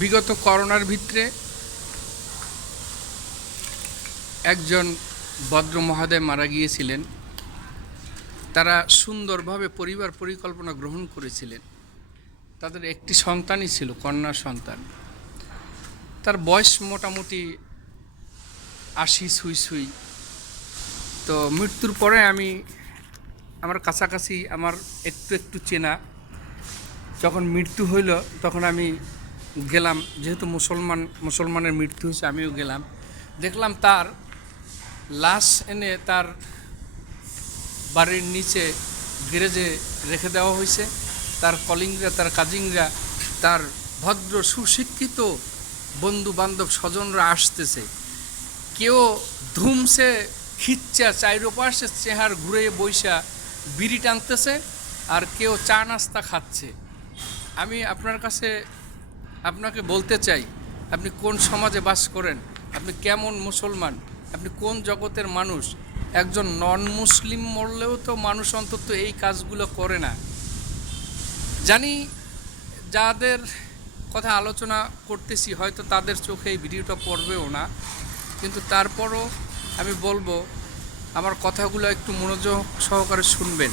বিগত করোনার ভিতরে একজন ভদ্র মহাদয় মারা গিয়েছিলেন। তারা সুন্দরভাবে পরিবার পরিকল্পনা গ্রহণ করেছিলেন। তাদের একটি সন্তানই ছিল, কন্যা সন্তান। তার বয়স মোটামুটি আশি সুই সুই তো মৃত্যুর পরে আমি আমার কাছাকাছি আমার একটু একটু চেনা, যখন মৃত্যু হইল, তখন আমি গেলাম, যেহেতু মুসলমান, মুসলমানের মৃত্যু হয়েছে, আমিও গেলাম। দেখলাম তার লাশ এনে তার বাড়ির নিচে গ্যারেজে রেখে দেওয়া হয়েছে। তার কলিংরা, তার কাজিংরা তার ভদ্র, সুশিক্ষিত বন্ধু বান্ধব স্বজনরা আসতেছে। কেউ ধুমসে খিচ্চা চাইর পাশে চেহার ঘুরে বইসা বিড়ি টানতেছে আর কেউ চা নাস্তা খাচ্ছে। আমি আপনার কাছে আপনাকে বলতে চাই, আপনি কোন সমাজে বাস করেন? আপনি কেমন মুসলমান? আপনি কোন জগতের মানুষ? একজন নন মুসলিম মরলেও তো মানুষ অন্তত এই কাজগুলো করে না। জানি যাদের কথা আলোচনা করতেছি, হয়তো তাদের চোখে এই ভিডিওটা পড়বেও না। কিন্তু তারপরও আমি বলব, আমার কথাগুলো একটু মনোযোগ সহকারে শুনবেন।